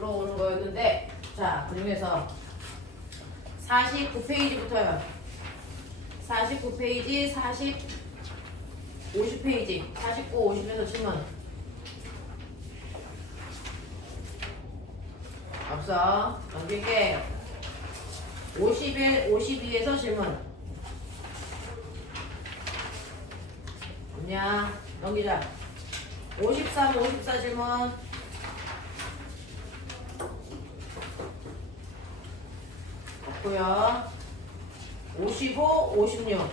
들어오는 거였는데, 자, 그중에서 49페이지부터요. 49페이지, 50페이지, 49, 50에서 질문. 없어. 넘길게. 51, 52에서 질문. 없냐? 넘기자. 53, 54 질문. 없고요. 55, 56.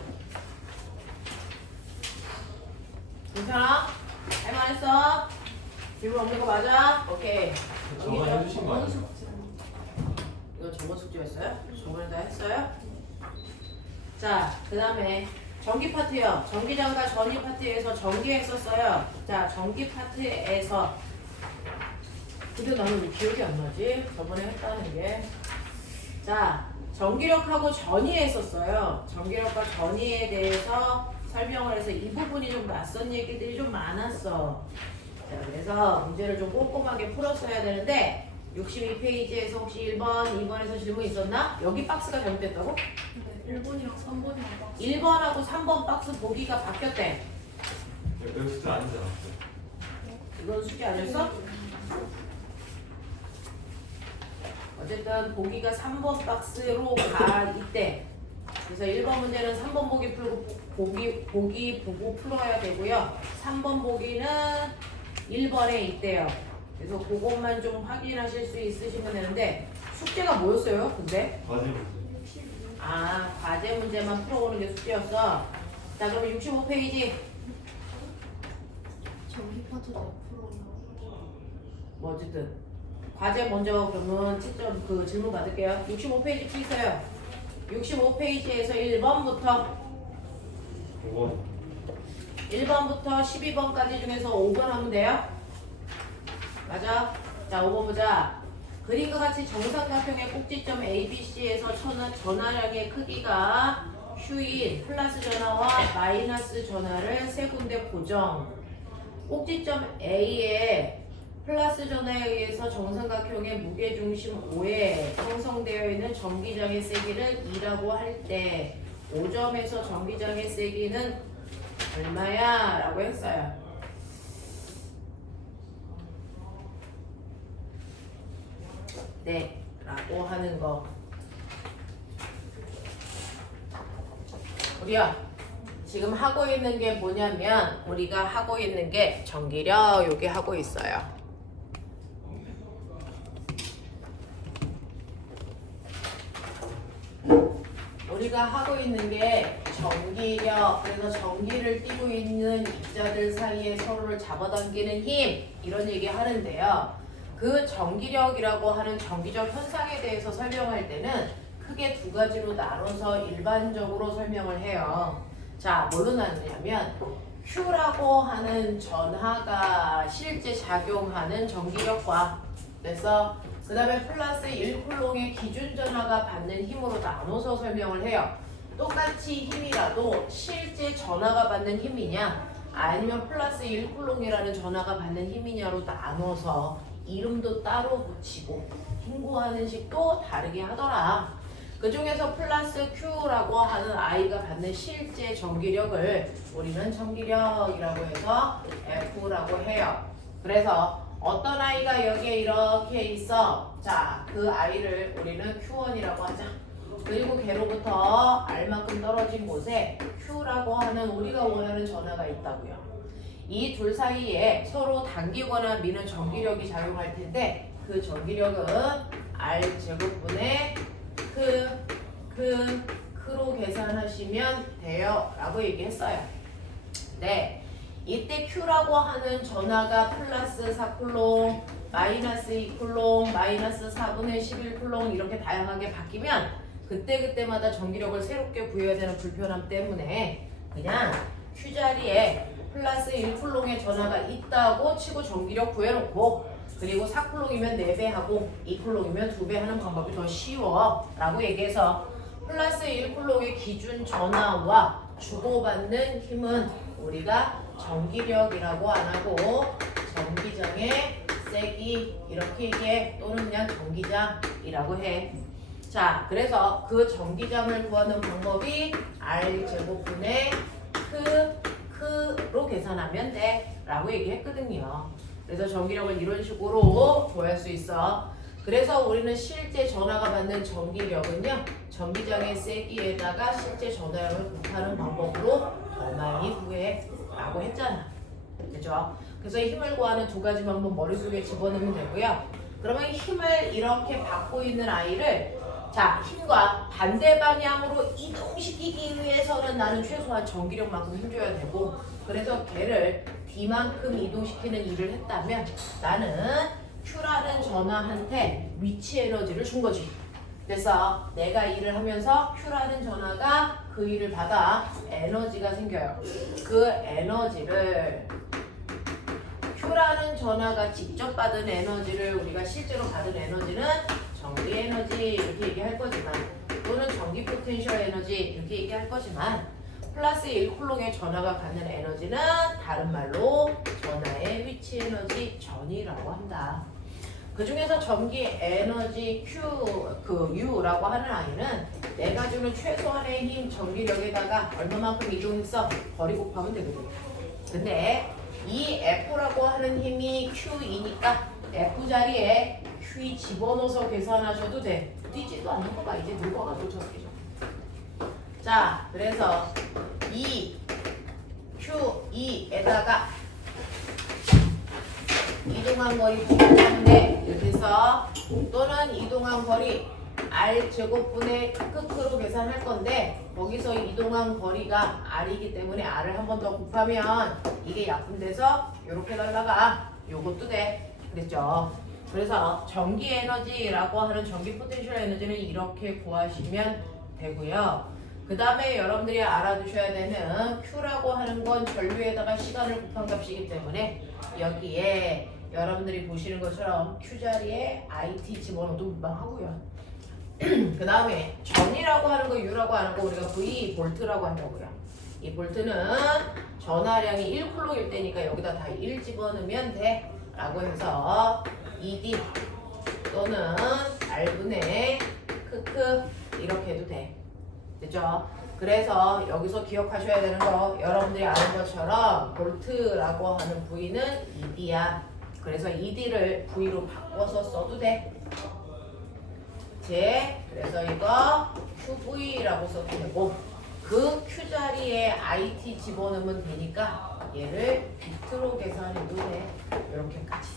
괜찮아? 할만했어? 질문 없는 거 맞아? 오케이. 저거 해주신 거 아니에요? 이거 저번 숙제였어요? 저번에 다 했어요? 자, 그 다음에 전기 파트요. 전기장과 전위 파트에서 전기 했었어요. 자, 전기 파트에서 근데 나는 왜 기억이 안 나지? 저번에 했다는 게. 자, 전기력하고 전위 했었어요. 전기력과 전위에 대해서 설명을 해서 이 부분이 좀 낯선 얘기들이 좀 많았어. 자, 그래서 문제를 좀 꼼꼼하게 풀었어야 되는데 62페이지에서 혹시 1번, 2번에서 질문 있었나? 여기 박스가 잘못됐다고? 네, 1번이랑 3번이랑 박스. 1번하고 3번 박스 보기가 바뀌었대. 여기 숙제 아니지 않았어요? 이건 숙제 아니었어? 어쨌든 보기가 3번 박스로 가 있대. 그래서 1번 문제는 3번 보기 풀고 보기 보고 풀어야 되고요. 3번 보기는 1번에 있대요. 그래서 그것만 좀 확인하실 수 있으시면 되는데 숙제가 뭐였어요? 근데? 과제 문제. 아, 과제 문제만 풀어오는 게 숙제였어. 자, 그럼 65페이지. 전기 파트도 앞으로 뭐 어쨌든 과제 먼저 그러면 채점 그 질문 받을게요. 65페이지 푸세요. 65페이지에서 1번부터 5번. 1번부터 12번까지 중에서 5번 하면 돼요? 맞아? 자, 5번 보자. 그림과 같이 정삼각형의 꼭지점 ABC에서 전하량의 크기가 Q인 플러스 전하와 마이너스 전하를 세 군데 고정. 꼭지점 A에 플러스 전하에 의해서 정삼각형의 무게중심 O에 형성되어 있는 전기장의 세기를 2라고 할 때 5점에서 전기장의 세기는 얼마야? 라고 했어요. 네, 라고 하는 거. 우리야, 지금 하고 있는 게 뭐냐면 우리가 하고 있는 게 전기력 요게 하고 있어요. 우리가 하고 있는 게 전기력, 그래서 전기를 띠고 있는 입자들 사이에 서로를 잡아당기는 힘, 이런 얘기 하는데요. 그 전기력이라고 하는 전기적 현상에 대해서 설명할 때는 크게 두 가지로 나눠서 일반적으로 설명을 해요. 자, 뭘로 나누냐면 Q라고 하는 전하가 실제 작용하는 전기력과 그래서 그 다음에 플러스 1쿨롱의 기준 전하가 받는 힘으로 나눠서 설명을 해요. 똑같이 힘이라도 실제 전하가 받는 힘이냐 아니면 플러스 1쿨롱이라는 전하가 받는 힘이냐로 나눠서 이름도 따로 붙이고 힘구하는 식도 다르게 하더라. 그 중에서 플러스 Q라고 하는 아이가 받는 실제 전기력을 우리는 전기력이라고 해서 F라고 해요. 그래서 어떤 아이가 여기에 이렇게 있어. 자, 그 아이를 우리는 Q1이라고 하자. 그리고 걔로부터 R만큼 떨어진 곳에 Q라고 하는 우리가 원하는 전하가 있다고요. 이 둘 사이에 서로 당기거나 미는 전기력이 작용할 텐데 그 전기력은 R제곱분의 크로 계산하시면 돼요 라고 얘기했어요. 네, 이때 Q라고 하는 전하가 플러스 4쿨롱, 마이너스 2쿨롱, 마이너스 4분의 11쿨롱 이렇게 다양하게 바뀌면 그때그때마다 전기력을 새롭게 구해야 되는 불편함 때문에 그냥 Q 자리에 플러스 1쿨롱의 전하가 있다고 치고 전기력 구해놓고 그리고 4쿨롱이면 4배 하고 2쿨롱이면 2배 하는 방법이 더 쉬워 라고 얘기해서 플러스 1쿨롱의 기준 전하와 주고받는 힘은 우리가 전기력이라고 안 하고 전기장의 세기 이렇게 얘기해. 또는 그냥 전기장이라고 해. 자, 그래서 그 전기장을 구하는 방법이 R제곱분의 크로 계산하면 돼 라고 얘기했거든요. 그래서 전기력을 이런 식으로 구할 수 있어. 그래서 우리는 실제 전하가 받는 전기력은요, 전기장의 세기에다가 실제 전하력을 곱하는 방법으로 더 많이 구해 라고 했잖아. 그죠? 그래서 힘을 구하는 두 가지 방법 머릿속에 집어넣으면 되고요. 그러면 힘을 이렇게 받고 있는 아이를 자, 힘과 반대 방향으로 이동시키기 위해서는 나는 최소한 전기력만큼 힘줘야 되고, 그래서 걔를 D만큼 이동시키는 일을 했다면 나는 Q라는 전하한테 위치 에너지를 준 거지. 그래서 내가 일을 하면서 Q라는 전하가 그 일을 받아 에너지가 생겨요. 그 에너지를 Q라는 전하가 직접 받은 에너지를 우리가 실제로 받은 에너지는 전기 에너지 이렇게 얘기할 거지만, 또는 전기 포텐셜 에너지 이렇게 얘기할 거지만, 플러스 1쿨롱의 전하가 갖는 에너지는 다른 말로 전하의 위치 에너지 전이라고 한다. 그 중에서 전기 에너지 U라고 하는 아이는 내가 주는 최소한의 힘 전기력에다가 얼마만큼 이동해서 거리 곱하면 되거든요. 근데 이 F라고 하는 힘이 Q이니까 F 자리에 Q 집어넣어서 계산하셔도 돼. 뛰지도 않는 거가 이제 늙어가지고 저렇게. 자, 그래서 이 Q2에다가 이동한 거리 V인데 이렇게 해서, 또는 이동한 거리 R제곱분의 크크로 계산할 건데, 거기서 이동한 거리가 R이기 때문에 R을 한 번 더 곱하면 이게 약분돼서 이렇게 날라가. 요것도 돼. 그랬죠? 그래서 전기 에너지라고 하는 전기 포텐셜 에너지는 이렇게 구하시면 되고요. 그 다음에 여러분들이 알아두셔야 되는 Q라고 하는 건 전류에다가 시간을 곱한 값이기 때문에 여기에 여러분들이 보시는 것처럼 Q 자리에 IT 집어넣어도 무방하고요. 그 다음에 전이라고 하는 거 U라고 하는 거 우리가 V 볼트라고 한다고요. 이 볼트는 전하량이 1쿨롱일 때니까 여기다 다 1 집어넣으면 돼 라고 해서 ED 또는 R분의 크크 이렇게 해도 돼. 됐죠? 그래서 여기서 기억하셔야 되는 거, 여러분들이 아는 것처럼 볼트라고 하는 V는 ED야. 그래서 ED를 V로 바꿔서 써도 돼. 그래서 이거 QV라고 써도 되고, 그 Q 자리에 IT 집어넣으면 되니까 얘를 비트로 계산해도 돼. 이렇게까지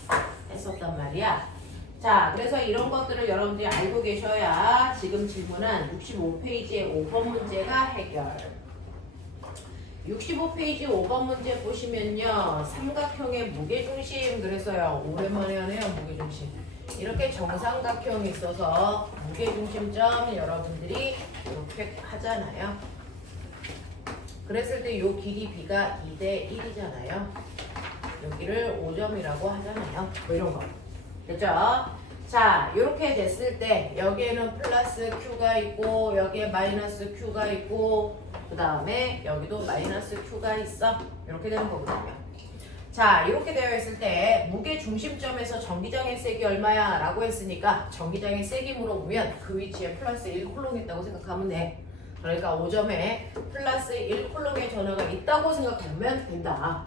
했었단 말이야. 자, 그래서 이런 것들을 여러분들이 알고 계셔야 지금 질문한 65페이지의 5번 문제가 해결. 65페이지 5번 문제 보시면요, 삼각형의 무게중심, 그래서요 오랜만에 하네요. 무게중심 이렇게 정삼각형이 있어서 무게중심점 여러분들이 이렇게 하잖아요. 그랬을 때 요 길이 B가 2대 1이잖아요. 여기를 5점이라고 하잖아요. 뭐 이런 거. 됐죠? 자, 이렇게 됐을 때 여기에는 플러스 Q가 있고 여기에 마이너스 Q가 있고 그 다음에 여기도 마이너스 Q가 있어. 이렇게 되는 거거든요. 자, 이렇게 되어 있을 때 무게 중심점에서 전기장의 세기 얼마야? 라고 했으니까 전기장의 세기 물어보면 그 위치에 플러스 1쿨롱 있다고 생각하면 돼. 그러니까 5점에 플러스 1쿨롱의 전하가 있다고 생각하면 된다.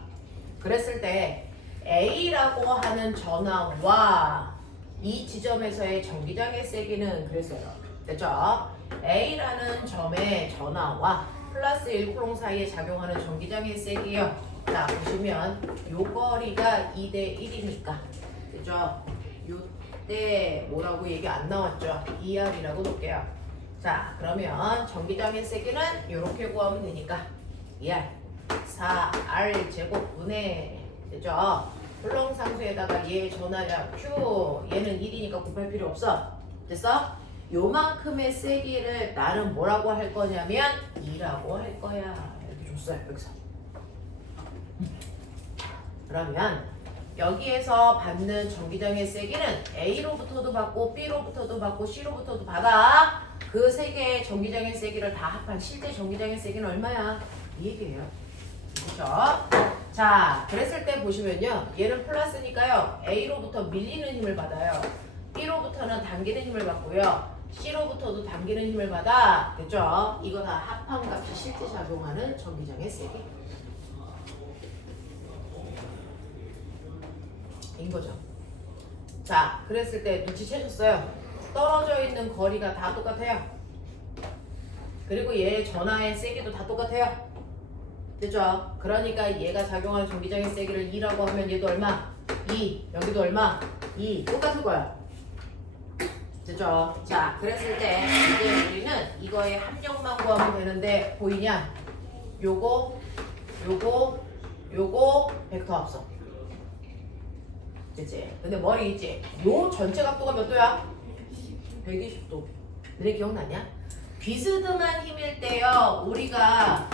그랬을 때 A라고 하는 전하와 이 지점에서의 전기장의 세기는 그랬어요. 됐죠? A라는 점의 전하와 플러스 1쿨롱 사이에 작용하는 전기장의 세기요. 자, 보시면 요 거리가 2대 1이니까. 됐죠? 요때 뭐라고 얘기 안 나왔죠? 2R이라고 놓을게요. 자, 그러면 전기장의 세기는 이렇게 구하면 되니까 2R 4R 제곱분의 됐죠? 훌렁상수에다가 얘 전하량 Q 얘는 1이니까 곱할 필요 없어. 됐어? 요만큼의 세기를 나는 뭐라고 할 거냐면 2라고 할 거야. 이렇게 줬어요. 여기서. 그러면 여기에서 받는 전기장의 세기는 A로부터도 받고 B로부터도 받고 C로부터도 받아. 그 세 개의 전기장의 세기를 다 합한 실제 전기장의 세기는 얼마야? 이 얘기예요. 그렇죠? 자, 자, 그랬을 때 보시면요. 얘는 플러스니까요. A로부터 밀리는 힘을 받아요. B로부터는 당기는 힘을 받고요. C로부터도 당기는 힘을 받아. 됐죠? 이거 다 합함값이 실제 작용하는 전기장의 세기. 인 거죠. 자, 그랬을 때 눈치채셨어요. 떨어져 있는 거리가 다 똑같아요. 그리고 얘 전하의 세기도 다 똑같아요. 됐죠? 그러니까 얘가 작용하는 전기장의 세기를 2라고 하면 얘도 얼마? 2. 여기도 얼마? 2. 똑같을 거야. 됐죠? 자, 그랬을 때 이제 우리는 이거의 합력만 구하면 되는데 보이냐? 요거 벡터 합성. 됐지? 근데 머리 있지? 요 전체 각도가 몇 도야? 120도. 너네 기억나냐? 비스듬한 힘일 때요. 우리가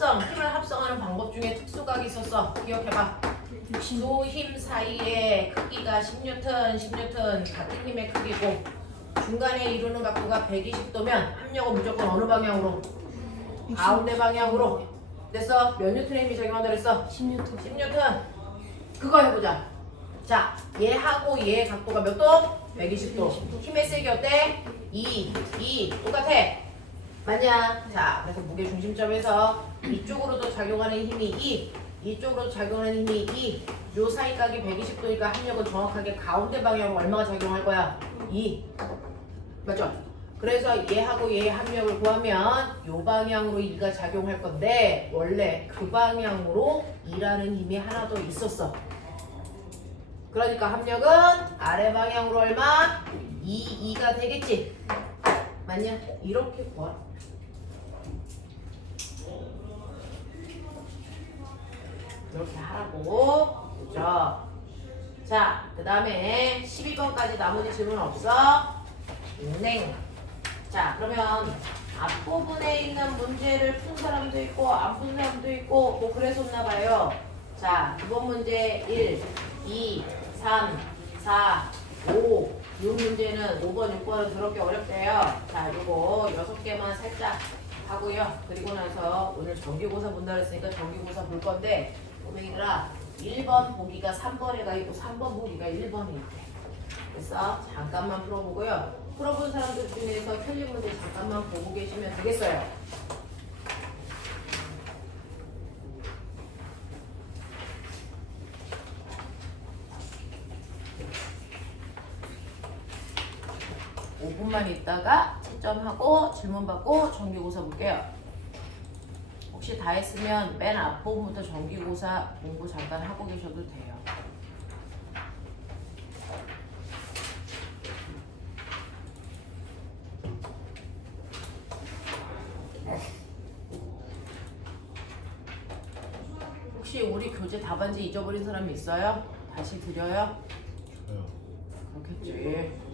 힘을 합성하는 방법 중에 특수각이 있었어. 기억해봐. 두 힘 사이의 크기가 10N 같은 힘의 크기고 중간에 이루는 각도가 120도면 합력은 무조건 어느 방향으로? 가운데 방향으로. 됐어? 몇 뉴턴의 힘이 작용한다 그랬어? 10N. 그거 해보자. 자, 얘하고 얘의 각도가 몇 도? 120도. 힘의 세기 어때? 2 똑같아. 맞냐? 자, 그래서 무게 중심점에서 이쪽으로도 작용하는 힘이 2, 이쪽으로 작용하는 힘이 2. 요 사이각이 120도니까 합력은 정확하게 가운데 방향으로 얼마가 작용할 거야? 2. 맞죠? 그래서 얘하고 얘의 합력을 구하면 요 방향으로 2가 작용할 건데 원래 그 방향으로 2라는 힘이 하나 더 있었어. 그러니까 합력은 아래 방향으로 얼마? 2가 되겠지? 맞냐? 이렇게 구하. 이렇게 하라고. 그죠? 자, 그 다음에 12번까지 나머지 질문 없어? 네. 자, 그러면 앞부분에 있는 문제를 푼 사람도 있고 안 푼 사람도 있고 뭐 그랬었나 봐요. 자, 이번 문제 1, 2, 3, 4, 5. 이 문제는 5번, 6번은 그렇게 어렵대요. 자, 요거 6개만 살짝 하고요. 그리고 나서 오늘 정기고사 본다 그랬으니까 정기고사 볼 건데 꼬맹이들아 1번 보기가 3번에 가 있고 3번 보기가 1번에 있대. 그래서 잠깐만 풀어보고요. 풀어본 사람들 중에서 틀린 문제 잠깐만 보고 계시면 되겠어요. 분만 있다가 채점하고 질문 받고 정기고사 볼게요. 혹시 다 했으면 맨 앞부분부터 정기고사 공부 잠깐 하고 계셔도 돼요. 혹시 우리 교재 답안지 잊어버린 사람이 있어요? 다시 드려요? 저요. 그렇겠지.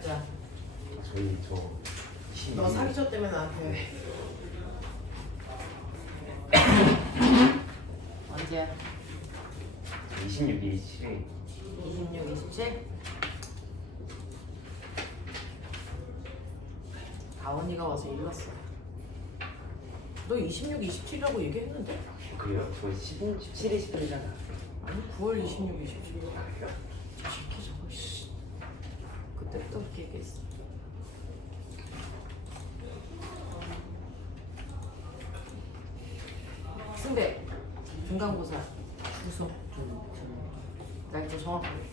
날짜. 저희 저 너 사기쳤 때문에 나한테. 언제야? 26, 27일 26, 27? 다원이가 와서 일렀어. 너 26, 27이라고 얘기했는데? 그래요? 저 17일 18일이잖아. 아니 9월 26, 27. 시키 저거 씨. 그때부터 그렇게 얘기했어. 승배 중간고사 주소 날짜 정확하게.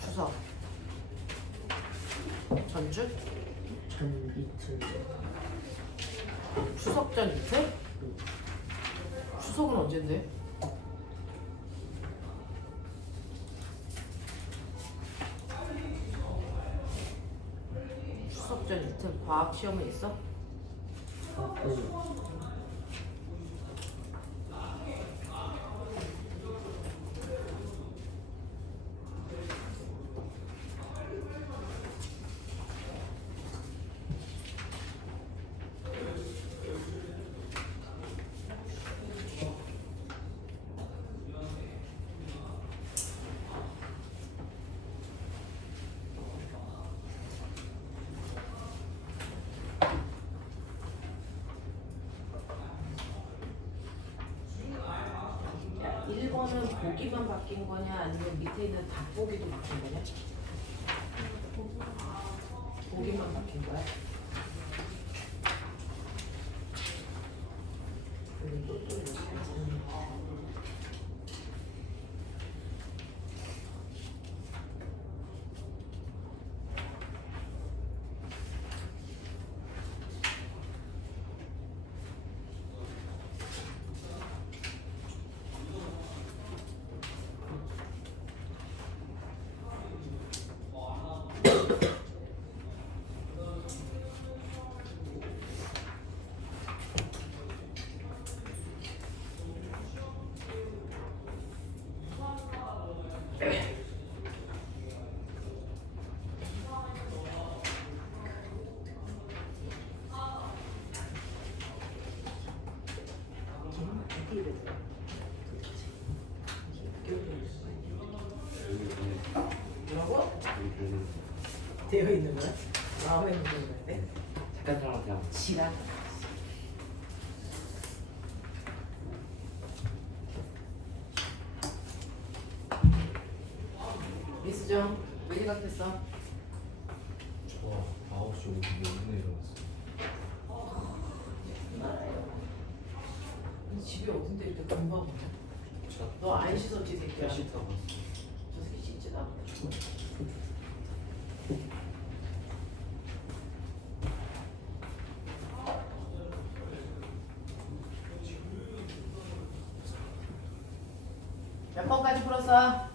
추석 전주? 전 이틀 추석 전 이틀? 추석은 언젠데? 추석 전 이틀 과학 시험은 있어? 하고 야, 1번은 보기만 바뀐 거냐 아니면 밑에 있는 답보기도 바뀐 거냐? 보기만 바뀐 거야? 그리고 또 이렇게 하잖아. 뭐라고? 되어 있는 거야? 마음에 있는 거야? 잠깐 사람한테 한번 지랄. 미수정 왜 일각했어? 저 9시 56분에 일어났어. 이 집이 어딘데 이렇게 금방 오냐? 너 안 씻었지 새끼야? 택시 타고 왔어. 저 새끼 씻지도 않고. 몇 번까지 풀었어?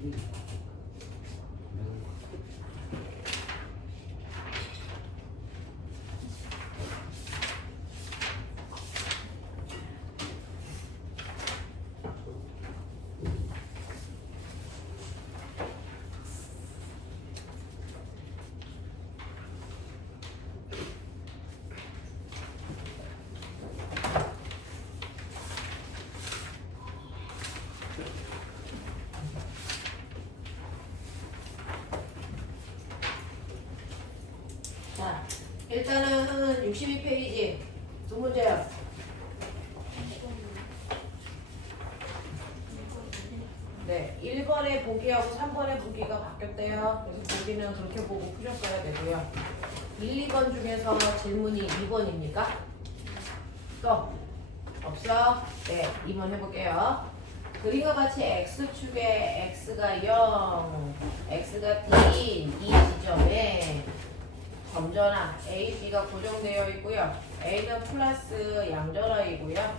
11. 자, 일단은 62페이지 두 문제요. 네, 1번의 보기하고 3번의 보기가 바뀌었대요. 그래서 보기는 그렇게 보고 푸셨어야 되고요. 1, 2번 중에서 질문이 2번입니까? 또 없어? 네, 2번 해볼게요. 그림과 같이 x축에 x가 0, x가 d인 이 지점에 점전화 A, B가 고정되어 있고요. A는 플러스 양전화이고요.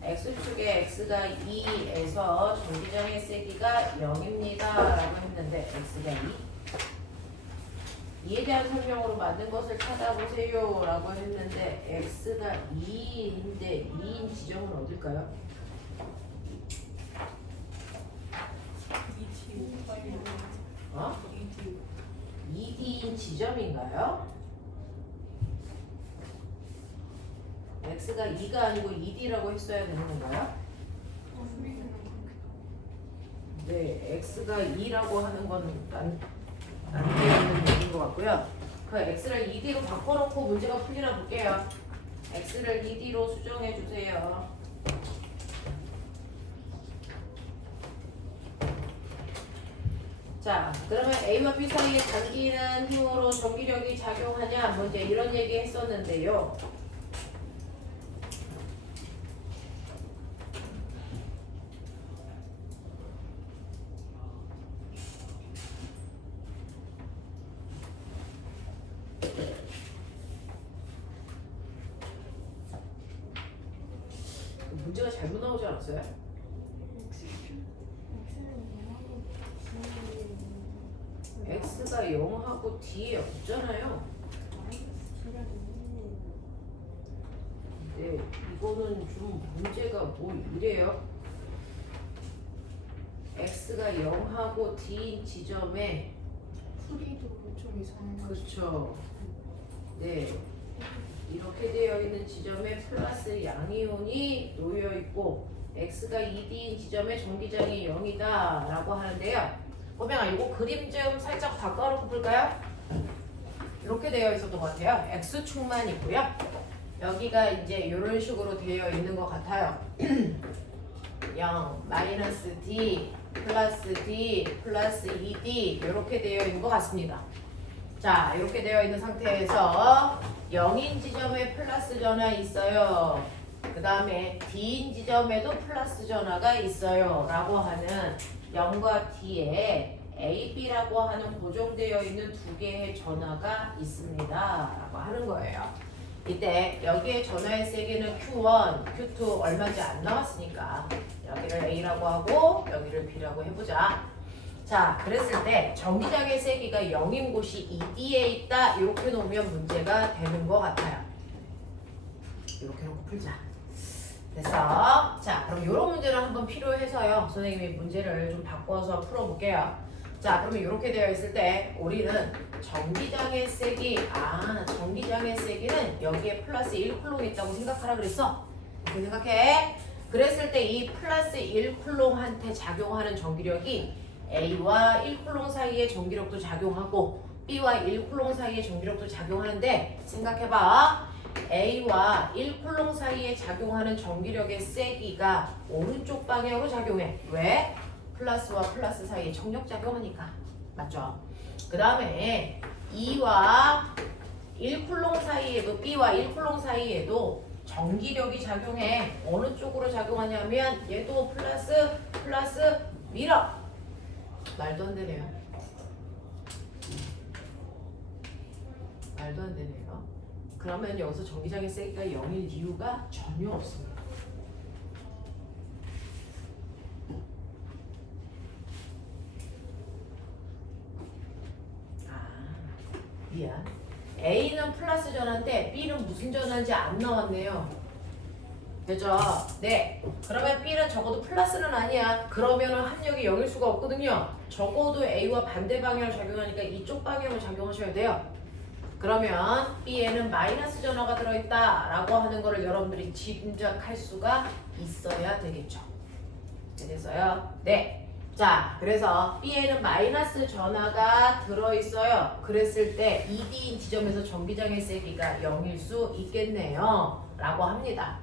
X축에 X가 2에서 전기장의 세기가 0입니다. 라고 했는데 X가 2. 이에 대한 설명으로 만든 것을 찾아보세요. 라고 했는데 X가 2인데 2인 지점은 어딜까요? 어? 2D인 지점인가요? X가 2가 아니고 2D라고 했어야 되는 건가요? 네, X가 2라고 하는 건 안 되어 있는 얘기인 것 같고요. 그 X를 2D로 바꿔놓고 문제가 풀리나 볼게요. X를 2D로 수정해 주세요. 자, 그러면 A와 B 사이에 당기는 힘으로 전기력이 작용하냐? 뭐 이제 이런 얘기 했었는데요. 문제가 잘못 나오지 않았어요? X가 0하고 D에 없잖아요. 네, 이거는 좀 문제가 뭐 이래요? X가 0하고 D인 지점에 풀이도 좀 이상한 거. 그쵸. 네, 이렇게 되어 있는 지점에 플러스 양이온이 놓여 있고 X가 2D인 지점에 전기장이 0이다 라고 하는데요. 꼬맹아, 이거 그림 좀 살짝 바꿔놓고 볼까요? 이렇게 되어 있었던 것 같아요. X축만 있고요. 여기가 이제 이런 식으로 되어 있는 것 같아요. 0, 마이너스 D, 플러스 D, 플러스 2D 이렇게 되어 있는 것 같습니다. 자, 이렇게 되어 있는 상태에서 0인 지점에 플러스 전화 있어요. 그 다음에 D인 지점에도 플러스 전화가 있어요. 라고 하는 0과 D에 A, B라고 하는 고정되어 있는 두 개의 전화가 있습니다. 라고 하는 거예요. 이때 여기에 전화의 세기는 Q1, Q2 얼마인지 안 나왔으니까 여기를 A라고 하고 여기를 B라고 해보자. 자, 그랬을 때 전기장의 세기가 0인 곳이 2D에 있다. 이렇게 놓으면 문제가 되는 것 같아요. 이렇게 놓고 풀자. 됐어. 자, 그럼 이런 문제를 한번 필요해서요. 선생님이 문제를 좀 바꿔서 풀어볼게요. 자, 그러면 이렇게 되어 있을 때 우리는 전기장의 세기, 전기장의 세기는 여기에 플러스 1쿨롱 있다고 생각하라 그랬어. 이렇게 생각해. 그랬을 때 이 플러스 1쿨롱한테 작용하는 전기력이 A와 1쿨롱 사이의 전기력도 작용하고 B와 1쿨롱 사이의 전기력도 작용하는데 생각해봐. A와 1쿨롱 사이에 작용하는 전기력의 세기가 오른쪽 방향으로 작용해. 왜? 플러스와 플러스 사이에 정력 작용하니까. 맞죠? 그 다음에 2와 1쿨롱 사이에도 B와 1쿨롱 사이에도 전기력이 작용해. 어느 쪽으로 작용하냐면 얘도 플러스 밀어. 말도 안 되네요. 말도 안 되네요. 그러면 여기서 전기장의 세기가 0일 이유가 전혀 없습니다. 0 미안. A는 플러스 전환인데 B는 무슨 전환인지 안 나왔네요. 되죠? 네. 그러면 B는 적어도 플러스는 아니야. 그러면은 합력이 0일 수가 없거든요. 적어도 A와 반대 방향을 작용하니까 이쪽 방향을 작용하셔야 돼요. 그러면 B에는 마이너스 전화가 들어있다 라고 하는 거를 여러분들이 짐작할 수가 있어야 되겠죠. 됐어요? 네. 자, 그래서 B에는 마이너스 전화가 들어있어요. 그랬을 때 ED인 지점에서 전기장의 세기가 0일 수 있겠네요. 라고 합니다.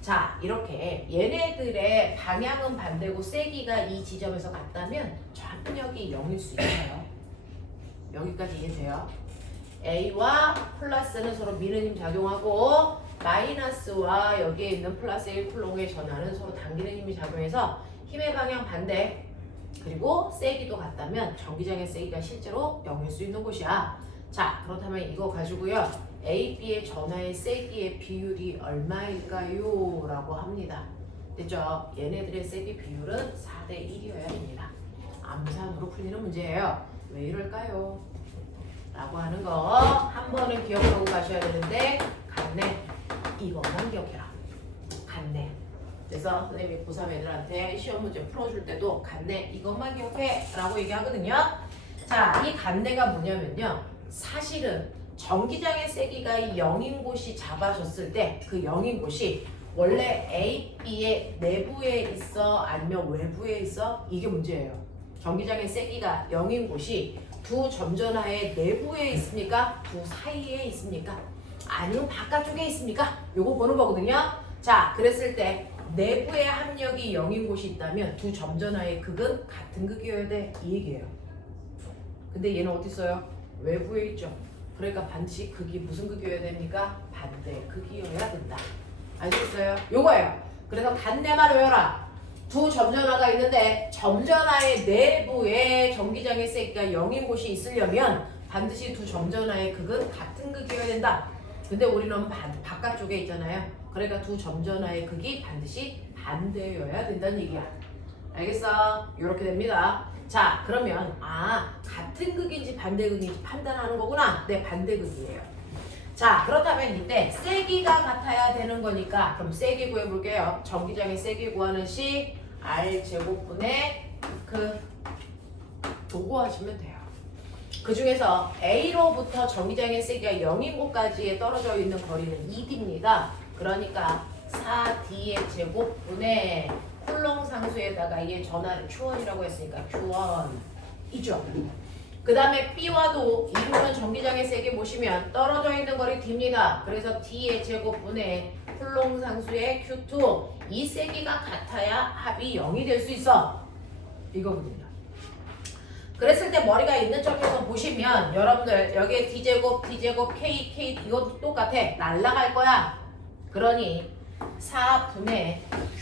자, 이렇게 얘네들의 방향은 반대고 세기가 이 지점에서 같다면 전압력이 0일 수 있어요. 여기까지 이해돼요? A와 플러스는 서로 미는 힘 작용하고 마이너스와 여기에 있는 플러스 1쿨롱의 전하는 서로 당기는 힘이 작용해서 힘의 방향 반대 그리고 세기도 같다면 전기장의 세기가 실제로 0일 수 있는 곳이야. 자, 그렇다면 이거 가지고요. A, B의 전하의 세기의 비율이 얼마일까요? 라고 합니다. 됐죠? 얘네들의 세기 비율은 4대 1이어야 됩니다. 암산으로 풀리는 문제예요. 왜 이럴까요? 라고 하는 거 한 번은 기억하고 가셔야 되는데 같네. 이것만 기억해라. 같네. 그래서 선생님이 고3 애들한테 시험 문제 풀어줄 때도 같네. 이것만 기억해. 라고 얘기하거든요. 자, 이 같네가 뭐냐면요. 사실은 전기장의 세기가 0인 곳이 잡아졌을 때 그 0인 곳이 원래 A, B의 내부에 있어 아니면 외부에 있어? 이게 문제예요. 전기장의 세기가 0인 곳이 두 점전하의 내부에 있습니까? 두 사이에 있습니까? 아니면 바깥쪽에 있습니까? 요거 보는 거거든요. 자, 그랬을 때 내부의 합력이 0인 곳이 있다면 두 점전하의 극은 같은 극이어야 돼. 이 얘기예요. 근데 얘는 어디 있어요? 외부에 있죠. 그러니까 반드시 극이 무슨 극이어야 됩니까? 반대 극이어야 된다. 알겠어요? 요거예요. 그래서 반대만 외워라. 두 점전하가 있는데 점전하의 내부에 전기장의 세기가 0인 곳이 있으려면 반드시 두 점전하의 극은 같은 극이어야 된다. 근데 우리는 바깥쪽에 있잖아요. 그러니까 두 점전하의 극이 반드시 반대여야 된다는 얘기야. 알겠어? 이렇게 됩니다. 자, 그러면 같은 극인지 반대 극인지 판단하는 거구나. 네, 반대 극이에요. 자, 그렇다면 이때 세기가 같아야 되는 거니까 그럼 세기 구해볼게요. 전기장의 세기 구하는 시 R제곱분의 요거 하시면 돼요. 그 중에서 A로부터 전기장의 세기가 0인 곳까지에 떨어져 있는 거리는 2D입니다. 그러니까 4D의 제곱분의 쿨롱 상수에다가 얘 전하를 Q1이라고 했으니까 Q1이죠. 그 다음에 B와도 이루는 전기장의 세기 보시면 떨어져 있는 거리 D입니다. 그래서 D의 제곱분의 쿨롱 상수의 Q2 이 세기가 같아야 합이 0이 될 수 있어. 이거거든요. 그랬을 때 머리가 있는 척해서 보시면 여러분들 여기에 D제곱, D제곱, K 이것도 똑같아. 날라갈 거야. 그러니 4분의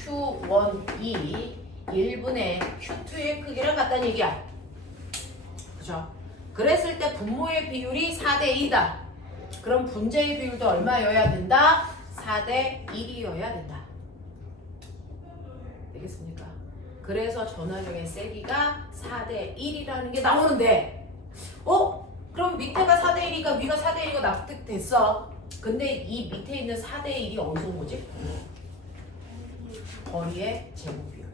Q1이 1분의 Q2의 크기랑 같다는 얘기야. 그죠? 그랬을 때 분모의 비율이 4대 2다. 그럼 분자의 비율도 얼마여야 된다? 4대 1이어야 된다. 되겠습니까? 그래서 전화력의 세기가 4대 1이라는 게 나오는데 그럼 밑에가 4대 1이니까 위가 4대 1이고 납득됐어. 근데 이 밑에 있는 4대 1이 어디서 온 거지? 거리의 제곱 비율.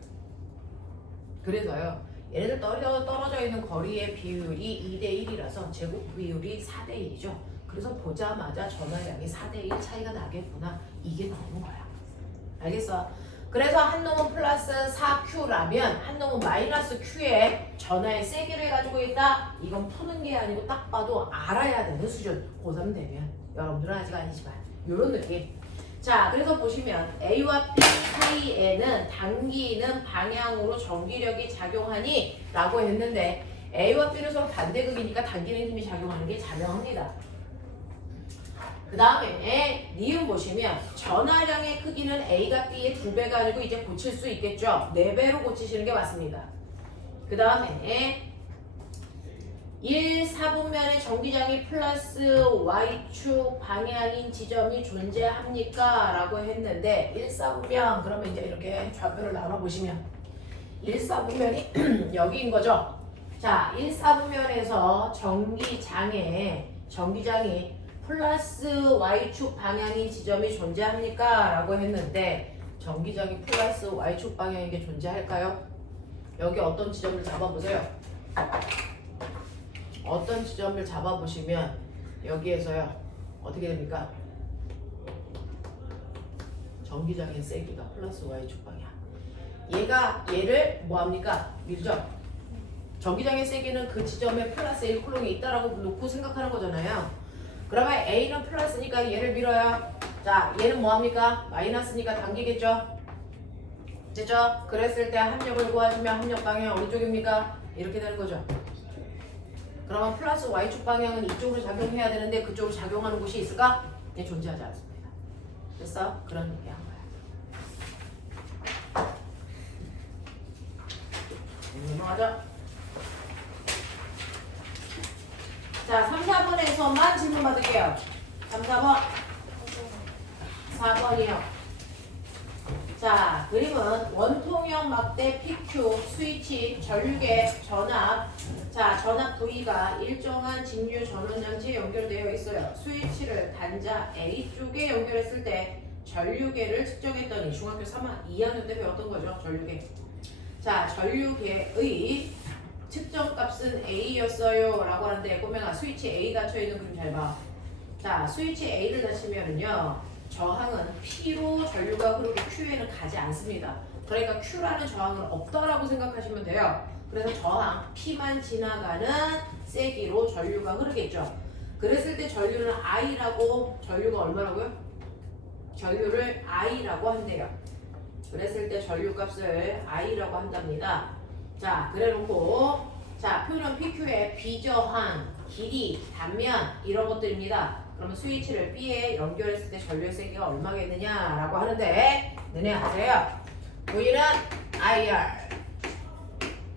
그래서요. 얘네들 떨어져 있는 거리의 비율이 2대 1이라서 제곱 비율이 4대 1이죠. 그래서 보자마자 전화량이 4대 1 차이가 나겠구나. 이게 나오는 거야. 알겠어? 그래서 한 놈은 플러스 4Q라면 한 놈은 마이너스 Q에 전하의 세기를 가지고 있다. 이건 푸는 게 아니고 딱 봐도 알아야 되는 수준. 고3 되면. 여러분들은 아직 아니지만 이런 느낌. 자, 그래서 보시면 A와 B 사이에는 당기는 방향으로 전기력이 작용하니 라고 했는데 A와 B는 서로 반대극이니까 당기는 힘이 작용하는 게 자명합니다. 그 다음에 니은 보시면 전하량의 크기는 A가 B의 2배가 아니고 이제 고칠 수 있겠죠. 4배로 고치시는 게 맞습니다. 그 다음에 1, 4분면의 전기장이 플러스 Y축 방향인 지점이 존재합니까? 라고 했는데 1, 4분면 그러면 이제 이렇게 좌표를 나눠보시면 1, 4분면이 여기인 거죠. 자, 1, 4분면에서 전기장에 전기장이 플러스 Y축 방향인 지점이 존재합니까? 라고 했는데 전기장이 플러스 Y축 방향인 게 존재할까요? 여기 어떤 지점을 잡아보세요. 어떤 지점을 잡아보시면 여기에서요 어떻게 됩니까? 전기장의 세기가 플러스 Y축 방향. 얘를 뭐합니까? 밀죠? 전기장의 세기는 그 지점에 플러스 1쿨롱이 있다라고 놓고 생각하는 거잖아요. 그러면 A는 플러스니까 얘를 밀어요. 자, 얘는 뭐합니까? 마이너스니까 당기겠죠? 됐죠? 그랬을 때 합력을 구하시면 합력 방향 어느 쪽입니까? 이렇게 되는 거죠. 그러면 플러스 Y축 방향은 이쪽으로 작용해야 되는데 그쪽으로 작용하는 곳이 있을까? 네, 존재하지 않습니다. 됐어? 그런 얘기한 거야. 넘어가죠? 자, 3, 4번에서만 질문 받을게요. 3, 4번. 4번이요. 자, 그림은 원통형 막대 PQ, 스위치, 전류계, 전압. 자, 전압 V가 일정한 직류 전원장치에 연결되어 있어요. 스위치를 단자 A 쪽에 연결했을 때 전류계를 측정했더니 중학교 2학년 때 배웠던 거죠. 전류계. 자, 전류계의 측정값은 A였어요 라고 하는데 꼬맹아 스위치 A 닫혀있는 그림 잘 봐. 자, 스위치 A를 닫히면은요 저항은 P로 전류가 흐르고 Q에는 가지 않습니다. 그러니까 Q라는 저항은 없다라고 생각하시면 돼요. 그래서 저항 P만 지나가는 세기로 전류가 흐르겠죠. 그랬을 때 전류는 I라고, 전류가 얼마라고요? 전류를 I라고 한대요. 그랬을 때 전류값을 I라고 한답니다. 자, 그래놓고 자, 표는 PQ의 비저항, 길이, 단면 이런 것들입니다. 그러면 스위치를 B에 연결했을 때 전류의 세기가 얼마겠느냐라고 하는데 너네 아세요? V는 IR.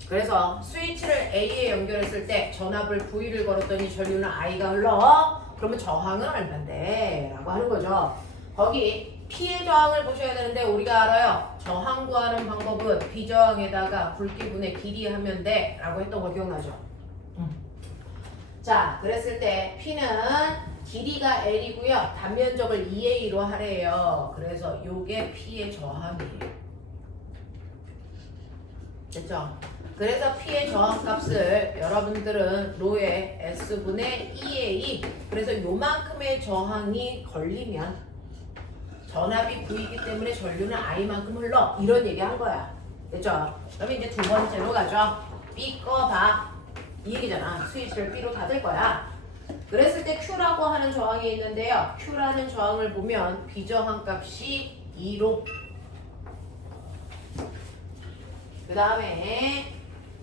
그래서 스위치를 A에 연결했을 때 전압을 V를 걸었더니 전류는 I가 흘러. 그러면 저항은 얼마인데? 라고 하는 거죠. 거기 P의 저항을 보셔야 되는데 우리가 알아요. 저항 구하는 방법은 비저항에다가 굵기분의 길이 하면 돼 라고 했던 거 기억나죠? 자, 그랬을 때 P는 길이가 L이고요. 단면적을 2A로 하래요. 그래서 요게 P의 저항이에요. 됐죠? 그래서 P의 저항값을 여러분들은 로에 S분의 2A 그래서 요만큼의 저항이 걸리면 전압이 V이기 때문에 전류는 I만큼 흘러 이런 얘기 한 거야. 됐죠? 그럼 이제 두 번째로 가죠. B 꺼봐 이 얘기잖아. 스위치를 B로 닫을 거야. 그랬을 때 Q라고 하는 저항이 있는데요. Q라는 저항을 보면 비저항 값이 2로 그 다음에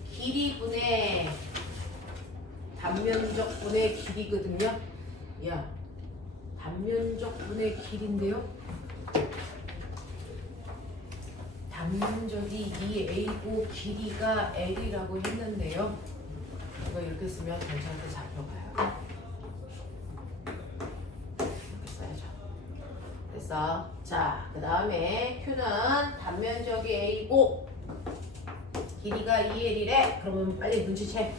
길이분의 단면적분의 길이거든요. 야, 단면적분의 길인데요. 단면적이 2A고 길이가 L이라고 했는데요. 이거 이렇게 쓰면 괜찮게 잡혀가요. 이렇게 써야죠. 됐어. 자, 그 다음에 Q는 단면적이 A고 길이가 2L이래. 그러면 빨리 눈치채.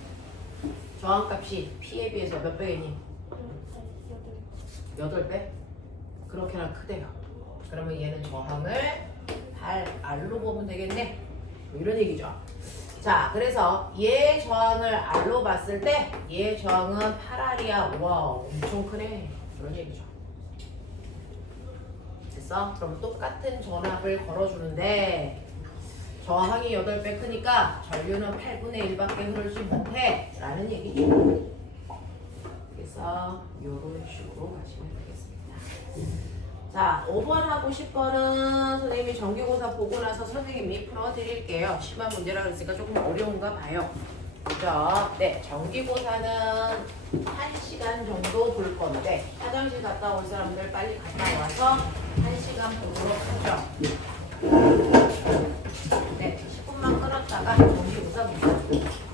저항값이 P에 비해서 몇 배이니? 8배? 그렇게나 크대요. 그러면 얘는 저항을 8R로 보면 되겠네. 뭐 이런 얘기죠. 자, 그래서 얘 저항을 R로 봤을 때 얘 저항은 8R이야. 와, 엄청 크네. 그런 얘기죠. 됐어? 그럼 똑같은 전압을 걸어주는데 저항이 8배 크니까 전류는 8분의 1밖에 흐르지 못해 라는 얘기죠. 그래서 이런 식으로 가시면 되겠습니다. 자, 5번 하고 10번은 선생님이 정기고사 보고 나서 선생님이 풀어드릴게요. 심한 문제라 그랬으니까 조금 어려운가 봐요. 그죠? 네, 정기고사는 1시간 정도 볼 건데 화장실 갔다 올 사람들 빨리 갔다 와서 1시간 보도록 하죠. 네, 10분만 끊었다가 정기고사 보자.